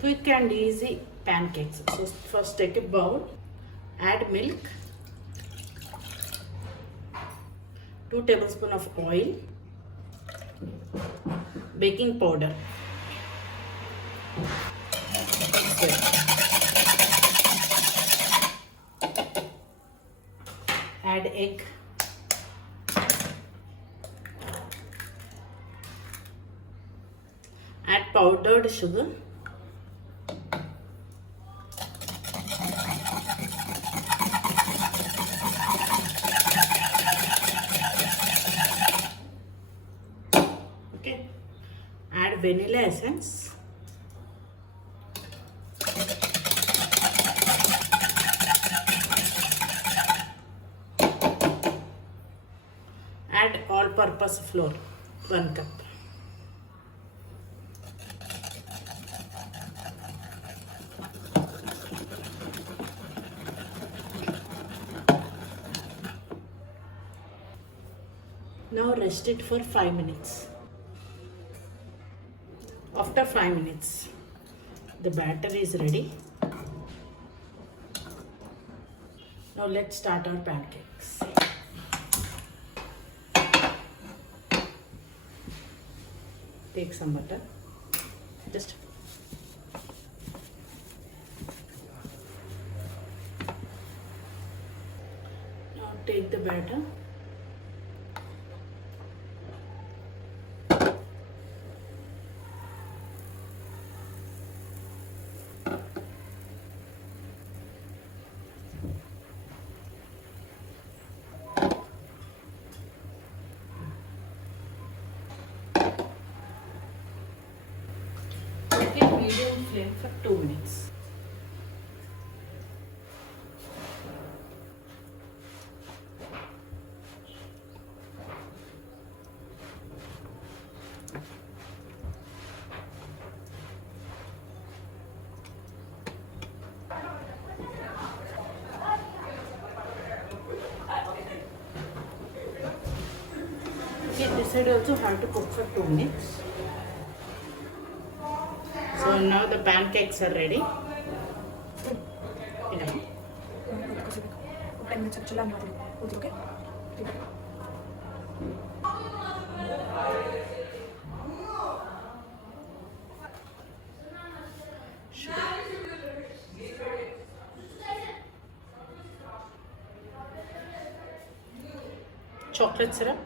Quick and easy pancakes. So first take a bowl, add milk, 2 tablespoons of oil, baking powder, add egg, add powdered sugar, okay, add vanilla essence, add all-purpose flour 1 cup. Now rest it for 5 minutes. After 5 minutes, the batter is ready. Now let's start our pancakes. Take some butter. Just now take the batter. Medium flame for 2 minutes. Okay, this side also have to cook for 2 minutes. So now the pancakes are ready. Chocolate syrup.